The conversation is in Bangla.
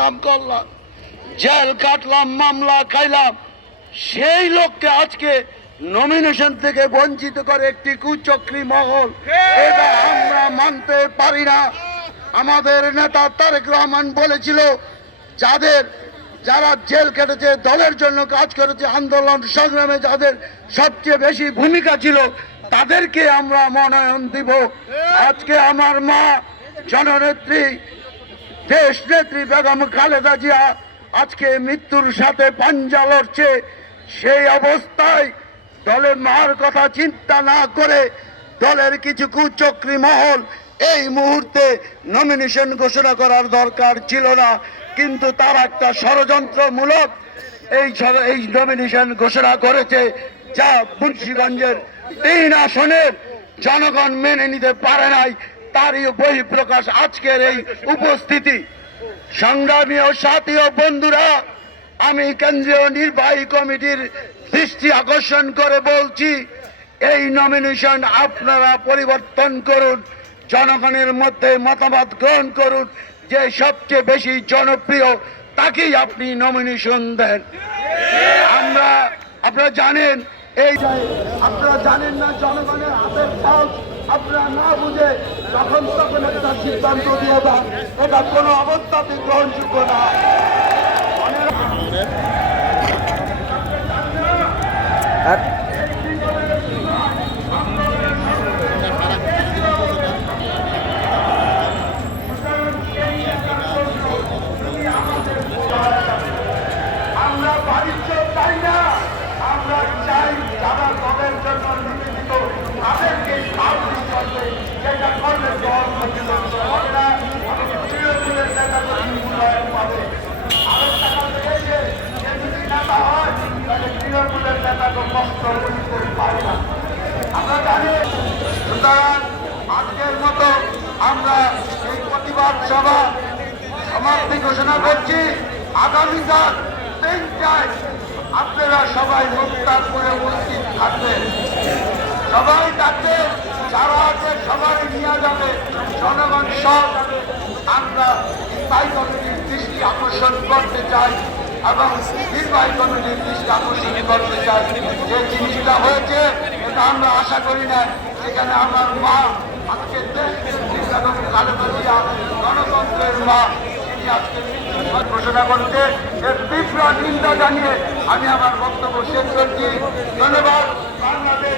সংগ্রাম করলাম। জেল কাটলাম, মামলা খাইলাম। সেই লোককে আজকে নমিনেশন থেকে বঞ্চিত করে একটি কুচক্রী মহল। এটা আমরা মানতে পারি না। আমাদের নেতা তারেক রহমান বলেছিল, যাদের, যারা জেল কেটেছে, দলের জন্য কাজ করেছে, আন্দোলন সংগ্রামে যাদের সবচেয়ে বেশি ভূমিকা ছিল, তাদেরকে আমরা মনোনয়ন দিব। আজকে আমার মা, জননেত্রী দেশ নেত্রী বেগম খালেদা জিয়া আজকে মৃত্যুর সাথে পাঞ্জা লড়ছে। সেই অবস্থায় দলের মার কথা চিন্তা না করে দলের কিছু কুচক্রী মহল এই মুহূর্তে নমিনেশন ঘোষণা করার দরকার ছিল না। কিন্তু তারা একটা ষড়যন্ত্রমূলক এই এই নমিনেশন ঘোষণা করেছে যা মুন্সিগঞ্জের তিন আসনের জনগণ মেনে নিতে পারে নাই। তারই বহিঃপ্রকাশ আজকের এই উপস্থিতি। সংগ্রামী ও সাথী ও বন্ধুরা, আমি কেন্দ্রীয় নির্বাহী কমিটির দৃষ্টি আকর্ষণ করে বলছি, এই নমিনেশন আপনারা পরিবর্তন করুন, জনগণের মধ্যে মতামত গ্রহণ করুন, যে সবচেয়ে বেশি জনপ্রিয় তাকেই আপনি নমিনেশন দেন। আমরা, আপনারা জানেন, এই, আপনারা জানেন না জনগণের হাতের আপনারা না বুঝে যখন তখন একটা সিদ্ধান্ত দিয়ে দেন এটা কোনো অবস্থাতে গ্রহণযোগ্য না। আমরা আজকের মতো আমরা এই প্রতিবাদ সভা সমাপ্তি ঘোষণা করছি আগামীকাল তিনটায় আপনারা সবাই মুক্তার করে উপস্থিত থাকবেন সবাই তাকে যারা আছে সবাই নিয়ে যাবে জনগণ সব আমরা স্থায়ী কমিটির দৃষ্টি আকর্ষণ করতে চাই। এবং নির্বাহী কমিটির দৃষ্টি আকর্ষণ করতে চাই যে জিনিসটা হয়েছে, এটা আমরা আশা করি না। সেখানে আমার মা আজকে গণতন্ত্রের মা তিনি আজকে এর নিন্দা জানিয়ে আমি আমার বক্তব্য শেষ করছি। ধন্যবাদ। বাংলাদেশ